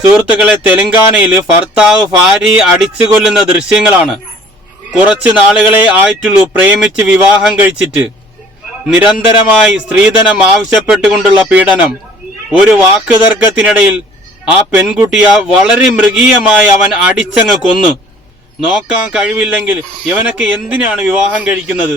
സുഹൃത്തുക്കളെ, തെലങ്കാനയിൽ ഭർത്താവ് ഭാര്യയെ അടിച്ചു കൊല്ലുന്ന ദൃശ്യങ്ങളാണ്. കുറച്ച് നാളുകളെ ആയിട്ടുള്ളൂ പ്രേമിച്ച് വിവാഹം കഴിച്ചിട്ട്. നിരന്തരമായി സ്ത്രീധനം ആവശ്യപ്പെട്ടുകൊണ്ടുള്ള പീഡനം. ഒരു വാക്കുതർക്കത്തിനിടയിൽ ആ പെൺകുട്ടിയെ വളരെ മൃഗീയമായി അവൻ അടിച്ചങ്ങ് കൊന്നു. നോക്കാൻ കഴിവില്ലെങ്കിൽ ഇവനൊക്കെ എന്തിനാണ് വിവാഹം കഴിക്കുന്നത്?